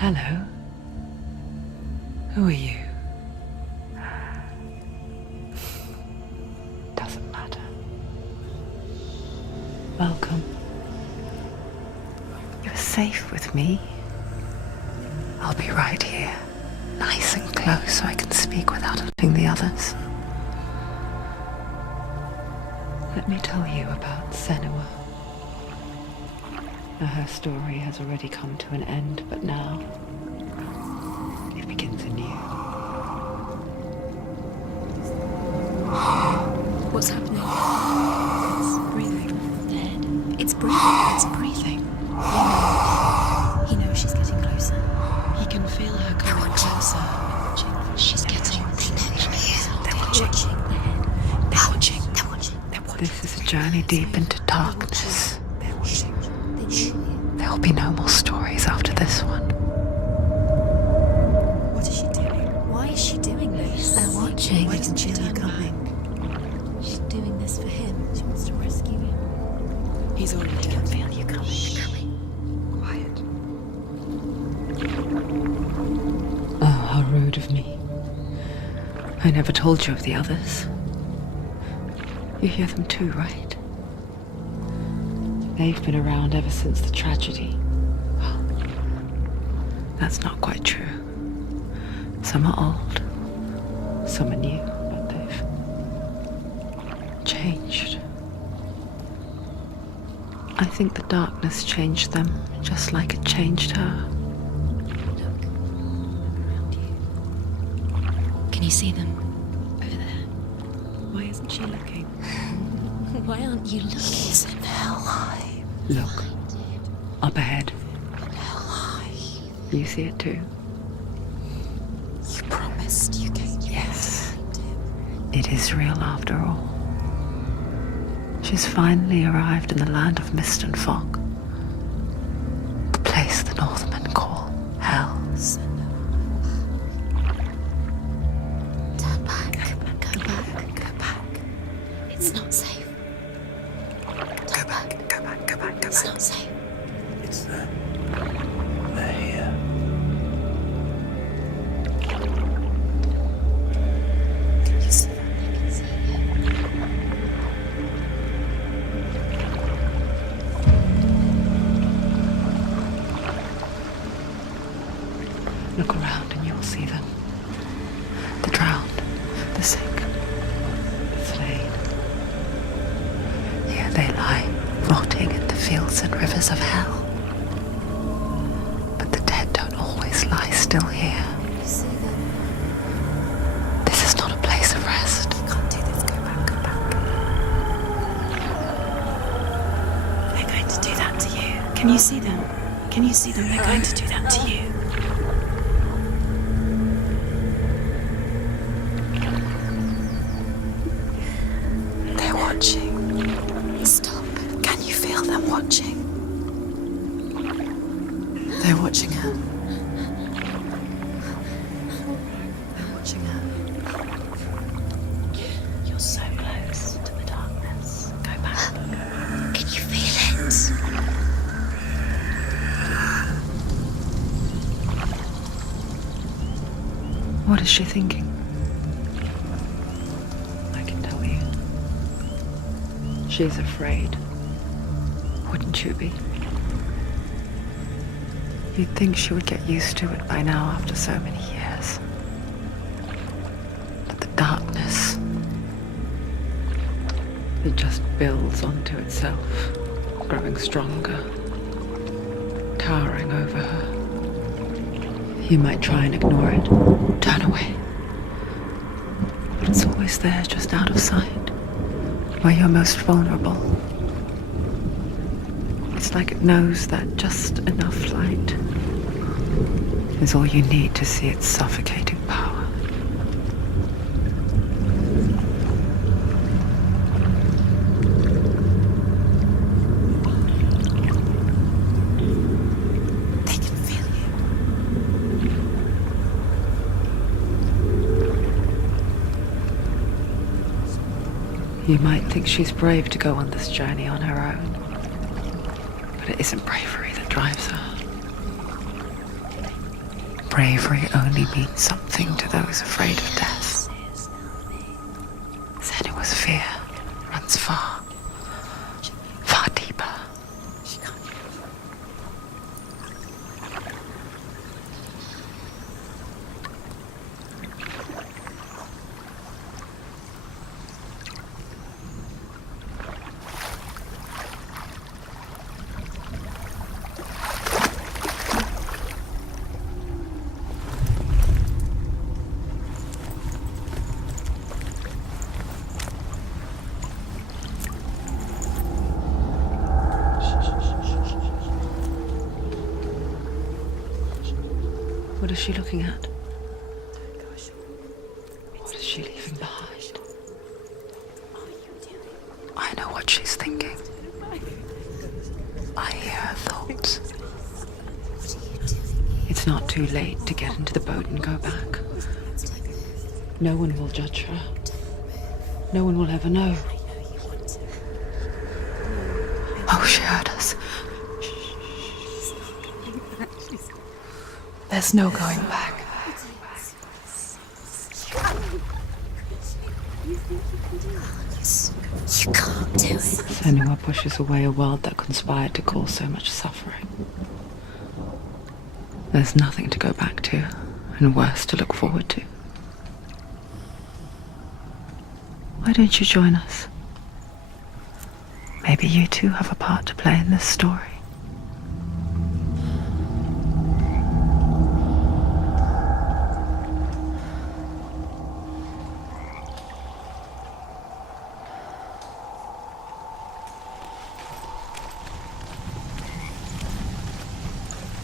Hello. Who are you? Doesn't matter. Welcome. You're safe with me. I'll be right here, nice and close so I can speak without hurting the others. Let me tell you about Senua. Now, her story has already come to an end, but now it begins anew. What's happening? It's breathing. Dead. It's breathing. It's breathing. He knows she's getting closer. He can feel her coming closer. She's getting closer. They're watching. They're watching. They're watching. They're watching. This is a journey deep into darkness. They're watching. There'll be no more stories after this one. What is she doing? Why is she doing this? They're watching. Why doesn't she turn coming? She's doing this for him. She wants to rescue him. He's already can feel you coming. Quiet. Oh, how rude of me. I never told you of the others. You hear them too, right? They've been around ever since the tragedy. Well, that's not quite true. Some are old, some are new, but they've changed. I think the darkness changed them, just like it changed her. Look around you. Can you see them over there? Why isn't she looking? Why aren't you looking? He's in hell. Look, up ahead. Hell. You see it too? You promised you came. Yes. It is real after all. She's finally arrived in the land of mist and fog. The place the Northmen call Hell. Turn back. Go back. Go back. It's not safe. Go back. Go back. Go back. Go It's back. not safe. It's them. They're here. Can you see them? I can see you. Look around and you will see them. The drowned, the sick, the slain. Here they lie, rotting in the fields and rivers of hell. But the dead don't always lie still here. You see them? This is not a place of rest. You can't do this. Go back. Go back. They're going to do that to you. Can you see them? Can you see them? They're going to do that to you. They're watching. Stop. Can you feel them watching? They're watching her. They're watching her. You're so close to the darkness. Go back. Can you feel it? What is she thinking? I can tell you. She's afraid. Wouldn't you be? You'd think she would get used to it by now after so many years. But the darkness, it just builds onto itself, growing stronger, towering over her. You might try and ignore it, turn away. But it's always there, just out of sight, where you're most vulnerable. It's like it knows that just enough light is all you need to see its suffocating power. They can feel you. You might think she's brave to go on this journey on her own, but it isn't bravery that drives her. bravery only means something to those afraid of death. Senua's fear runs far, far deeper. What is she looking at? What is she leaving behind? I know what she's thinking. I hear her thoughts. It's not too late to get into the boat and go back. No one will judge her. No one will ever know. Oh, she heard us. There's no going back. You can't do it. Senua pushes away a world that conspired to cause so much suffering. There's nothing to go back to, and worse to look forward to. Why don't you join us? Maybe you too have a part to play in this story.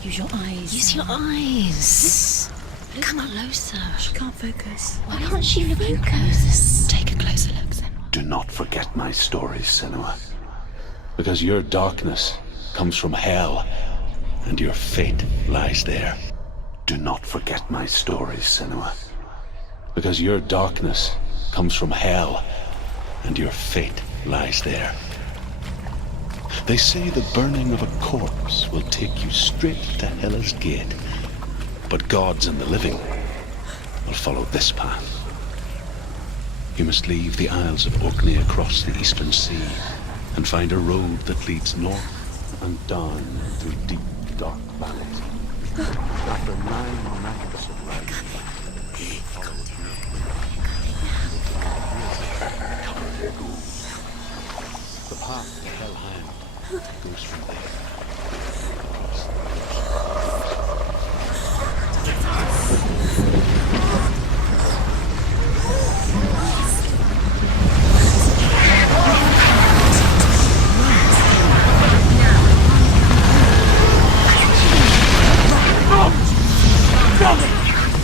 Use your eyes. Use your eyes. Come closer. She can't focus. Why can't she focus? Take a closer look, Senua. Do not forget my stories, Senua. Because your darkness comes from hell, and your fate lies there. Do not forget my stories, Senua. Because your darkness comes from hell, and your fate lies there. They say the burning of a corpse will take you straight to Hela's gate, but gods and the living will follow this path. You must leave the Isles of Orkney across the eastern sea and find a road that leads north and down through deep, dark valleys. After 9 nights of riding, you will follow the path to Helheim goes from there.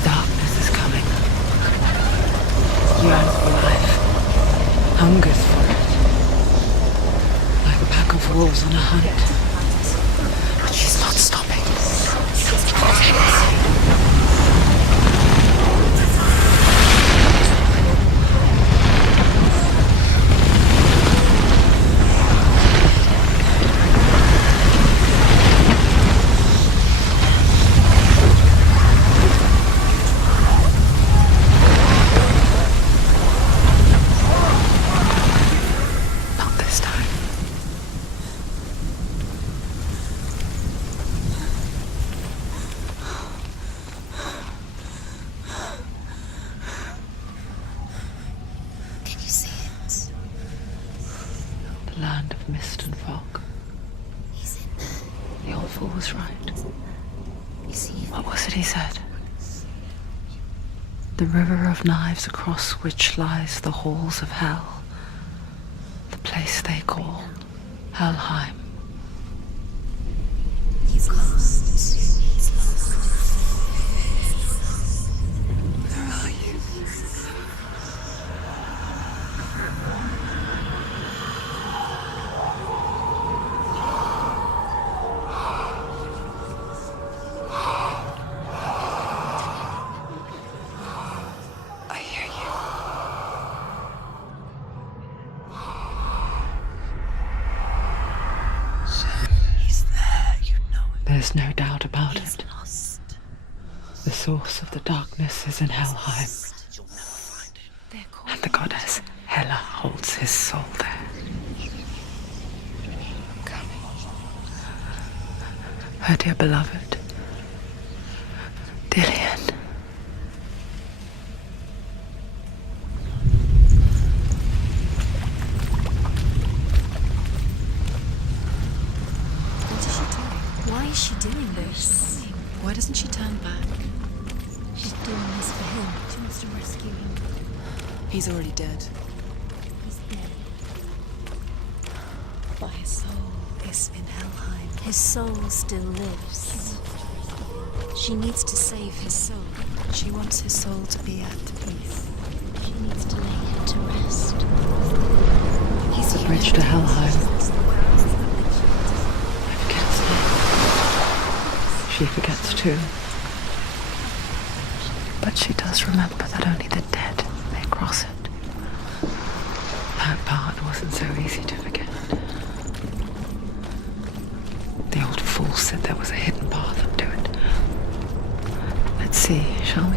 Darkness is coming. Yearns for life. Hungers for it. Like a pack of wolves on a hunt. But she's not stopping. Not this time. Can you see it? The land of mist and fog. He's in there. The old fool was right. You see it? What was it he said? The river of knives across which lies the halls of hell. The place they call Helheim. He's lost. He's lost. Where are you? I hear you. The source of the darkness is in Helheim, and the goddess Hela holds his soul there. Her dear beloved, Dillian. What is she doing? Why is she doing this? Why doesn't she turn back? She's doing this for him. She wants to rescue him. He's already dead. He's dead. But his soul is in Helheim. His soul still lives. She needs to save his soul. She wants his soul to be at peace. She needs to lay him to rest. The bridge to Helheim. I forget his name. She forgets too. But she does remember that only the dead may cross it. That part wasn't so easy to forget. The old fool said there was a hidden path up to it. Let's see, shall we?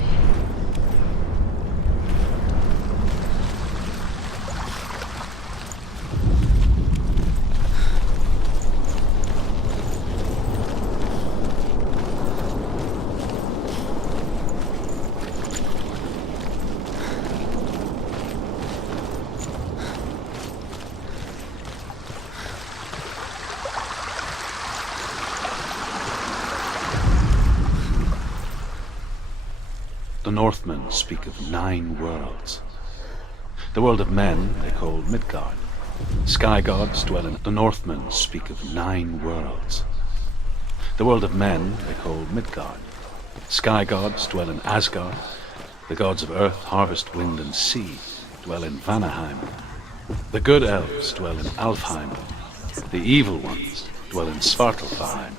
The Northmen speak of 9 worlds. The world of men they call Midgard. Sky gods dwell in. The Northmen speak of 9 worlds. The world of men they call Midgard. Sky gods dwell in Asgard. The gods of earth, harvest, wind, and sea dwell in Vanaheim. The good elves dwell in Alfheim. The evil ones dwell in Svartalfheim.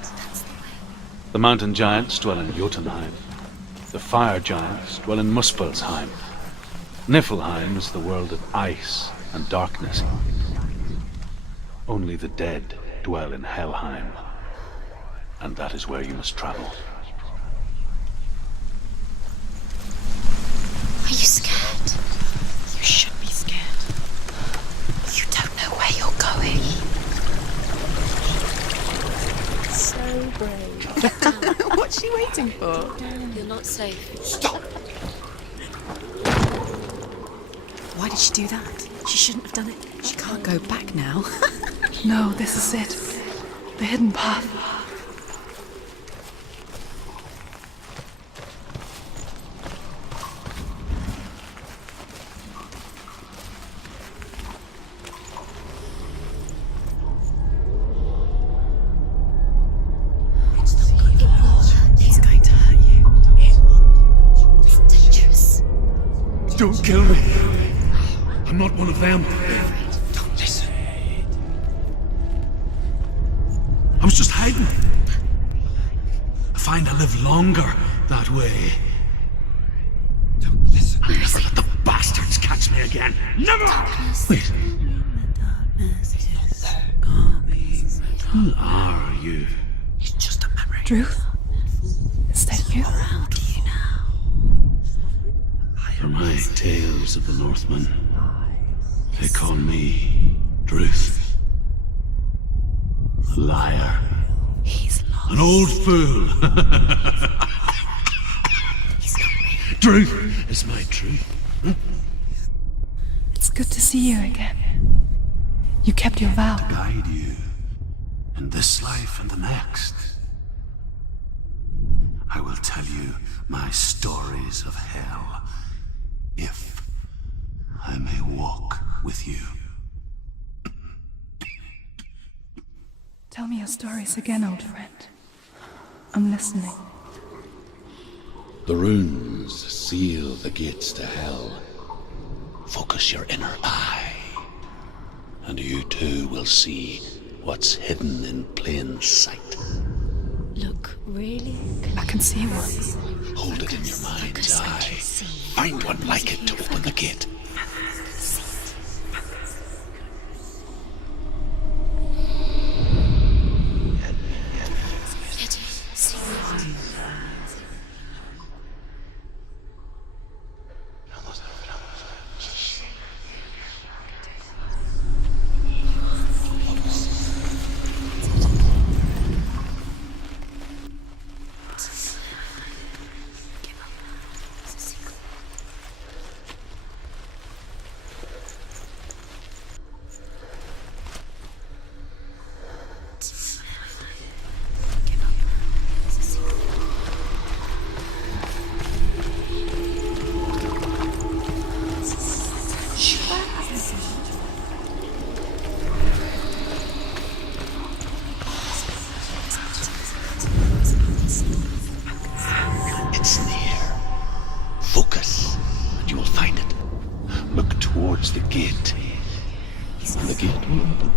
The mountain giants dwell in Jotunheim. The fire giants dwell in Muspelheim. Niflheim is the world of ice and darkness. Only the dead dwell in Helheim, and that is where you must travel. Are you scared? You should be scared. You don't know where you're going. So brave. What's she waiting for? You're not safe. Stop! Why did she do that? She shouldn't have done it. She can't go back now. No, this is it. The hidden path. He's going to hurt you. It's dangerous. Don't kill me. I'm not one of them. Don't listen. I was just hiding. I find I live longer that way. Don't listen. Never let the bastards catch me again. Never! Wait. Who are you? He's just a memory. Druth? Is that you? For my tales of the Northmen, they call me Druth. A liar. He's lost. An old fool. Druth is my truth. It's good to see you again. You kept your vow. Guide you in this life and the next. I will tell you my stories of hell, if I may walk with you. Tell me your stories again, old friend. I'm listening. The runes seal the gates to hell. Focus your inner eye, and you too will see what's hidden in plain sight. Look, really? I can see one. Hold it in your mind's eye. Find one like it to open the gate. Focus, and you will find it. Look towards the gate. And the gate will open.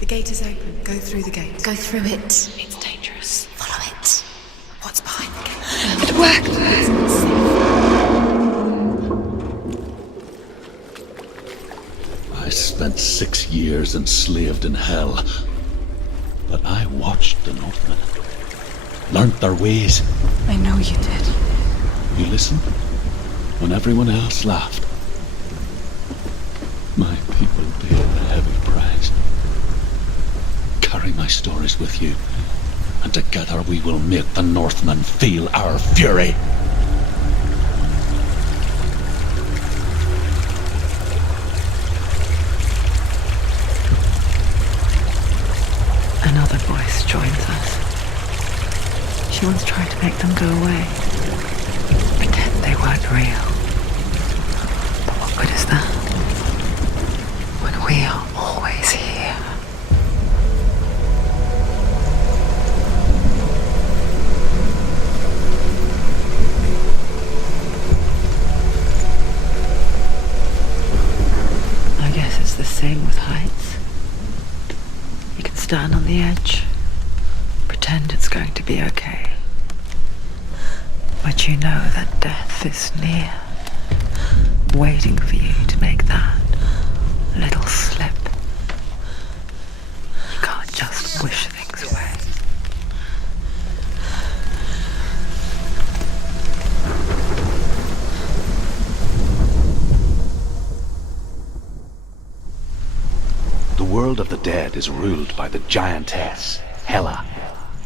The gate is open. Go through the gate. Go through it. It's dangerous. Follow it. What's behind the gate? It worked. It's not safe. I spent 6 years enslaved in hell. But I watched the Northmen. Learnt their ways. I know you did. You listened when everyone else laughed. My people paid a heavy price. Carry my stories with you, and together we will make the Northmen feel our fury. Another voice joins us. She once tried to make them go away. Pretend they weren't real. But what good is that? When we are always here. I guess it's the same with heights. You can stand on the edge, pretend it's going to be okay. But you know that death is near, waiting for you to make that little slip. You can't just wish things away. The world of the dead is ruled by the giantess, Hela,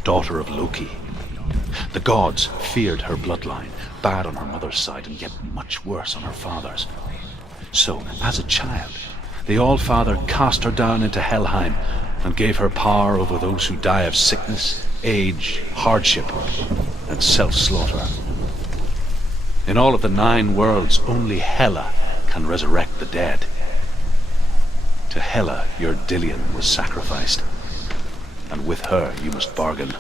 daughter of Loki. The gods feared her bloodline, bad on her mother's side and yet much worse on her father's. So, as a child, the All-Father cast her down into Helheim and gave her power over those who die of sickness, age, hardship, and self-slaughter. In all of the 9 worlds, only Hela can resurrect the dead. To Hela, your Dillion was sacrificed, and with her you must bargain.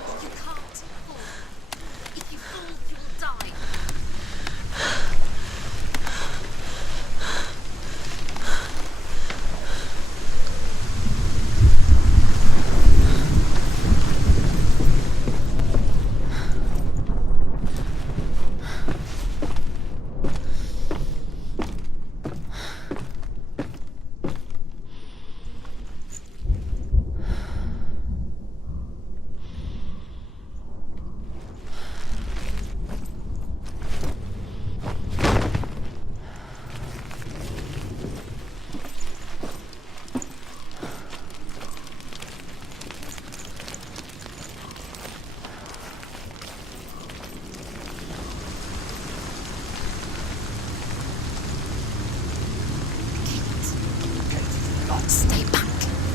Stay back.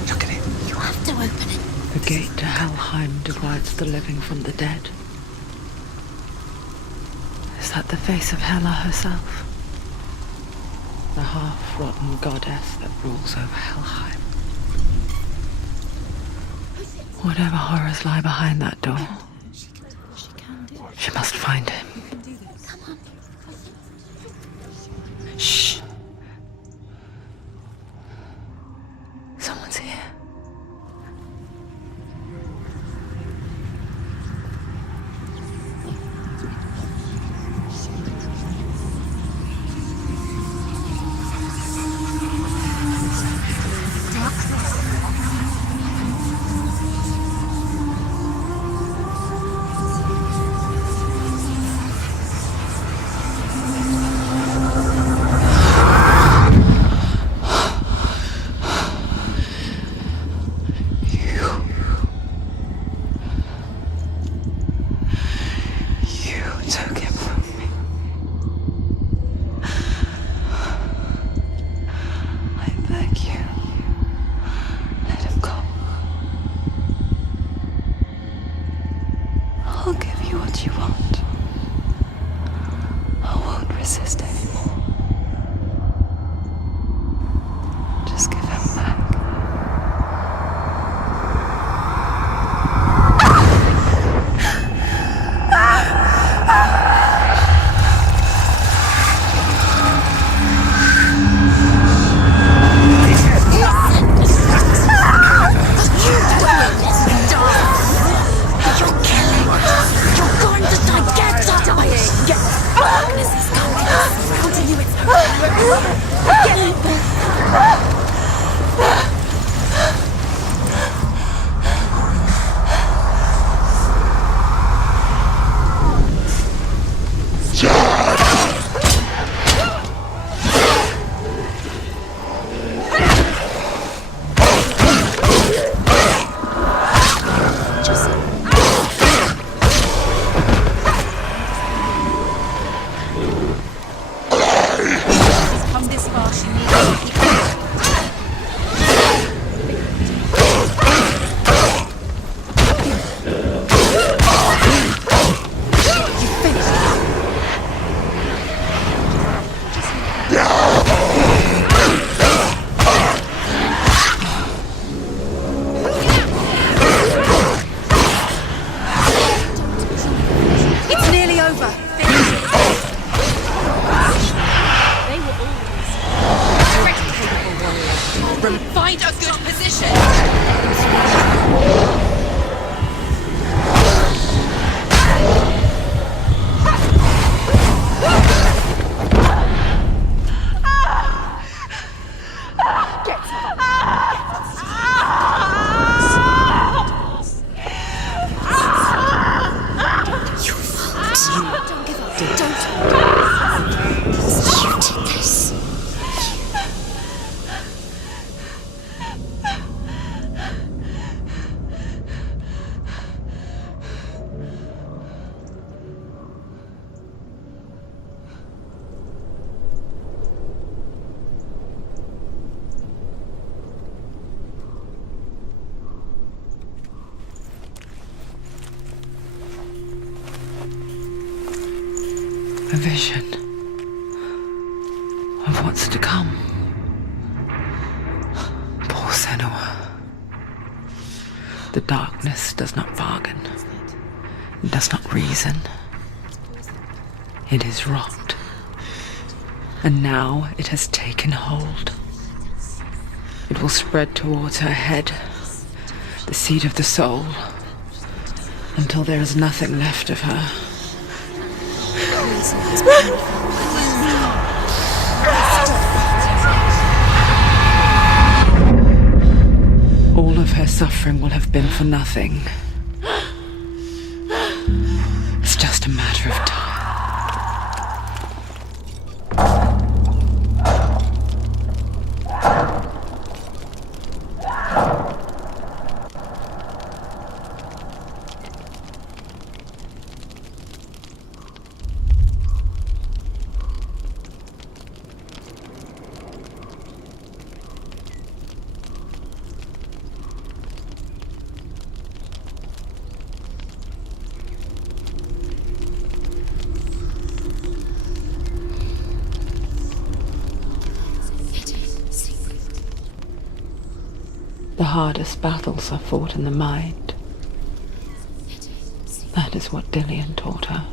Look at it. You have to open it. The gate to Helheim divides the living from the dead. Is that the face of Hela herself? The half-rotten goddess that rules over Helheim. Whatever horrors lie behind that door, she must find him. Shh. Someone's here. resist anymore. Just give him back. Find a good position! A vision of what's to come. Poor Senua. The darkness does not bargain. It does not reason. It is rot. And now it has taken hold. It will spread towards her head, the seat of the soul, until there is nothing left of her. All of her suffering will have been for nothing. It's just a matter of time. The hardest battles are fought in the mind. That is what Dillian taught her.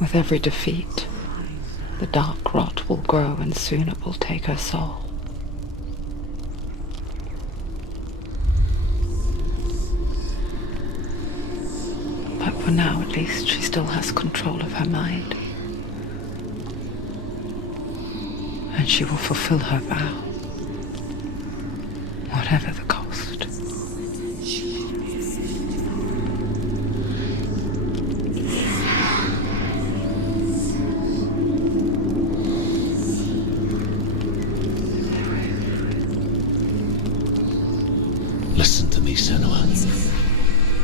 With every defeat, the dark rot will grow and soon it will take her soul. But for now, at least, she still has control of her mind. And she will fulfill her vow. Whatever the cost. Listen to me, Senua.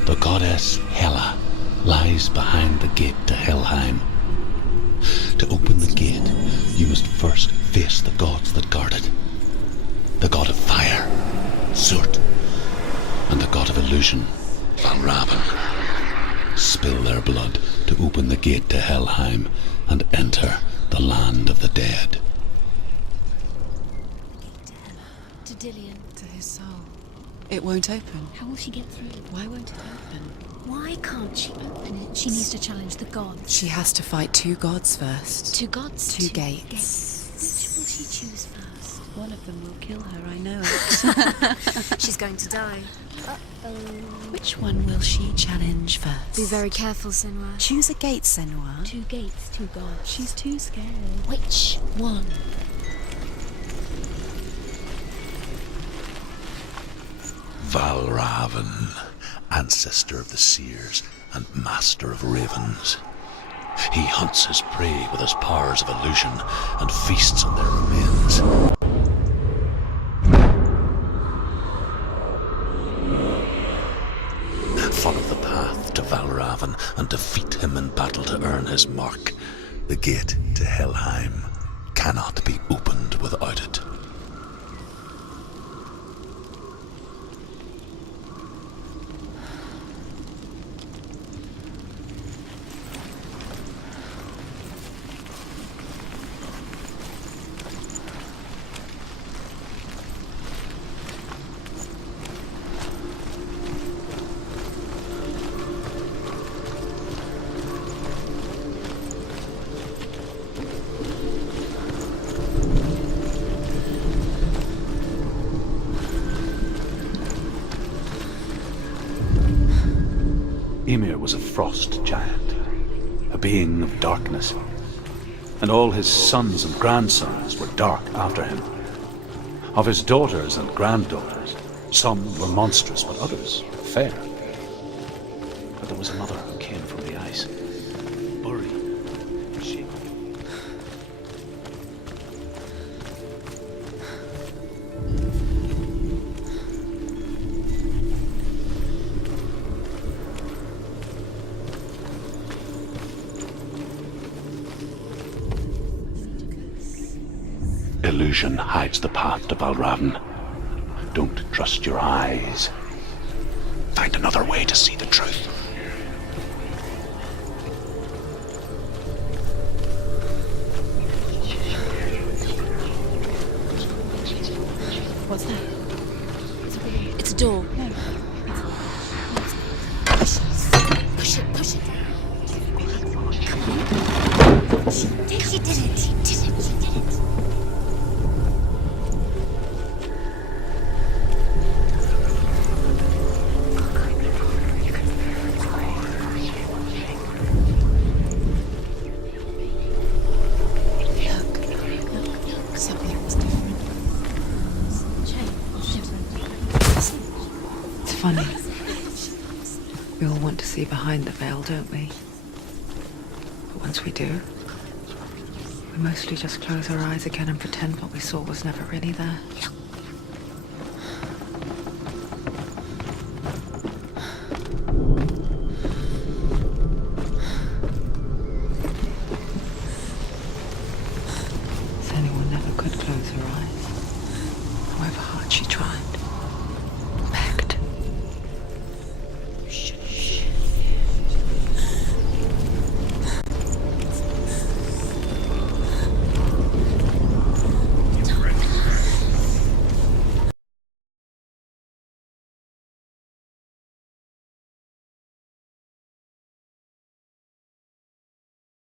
The goddess Hela lies behind the gate to Helheim. To open the gate, you must first face the gods that guard it. The god of fire, Surt, and the god of illusion, Valravan. spill their blood to open the gate to Helheim and enter the land of the dead. To Dillian. To his soul. It won't open. How will she get through? Why won't it open? Why can't she open it? She needs to challenge the gods. She has to fight 2 gods first. 2 gods? 2 gates. Which will she choose first? One of them will kill her, I know it. She's going to die. Which one will she challenge first? Be very careful, Senua. Choose a gate, Senua. 2 gates, 2 gods. She's too scared. Which one? Valravn, ancestor of the seers and master of ravens. He hunts his prey with his powers of illusion and feasts on their remains. Follow the path to Valravn and defeat him in battle to earn his mark. The gate to Helheim cannot be opened without it. Ymir was a frost giant, a being of darkness, and all his sons and grandsons were dark after him. Of his daughters and granddaughters, some were monstrous, but others fair. But there was another who came from the ice. Buri. She... Illusion hides the path to Valravn. Don't trust your eyes. Find another way to see the truth. What's that? It's a door. No. Push it, push it. Come on. She did it. She did it. She did it. It's funny. We all want to see behind the veil, don't we? But once we do, we mostly just close our eyes again and pretend what we saw was never really there. Look.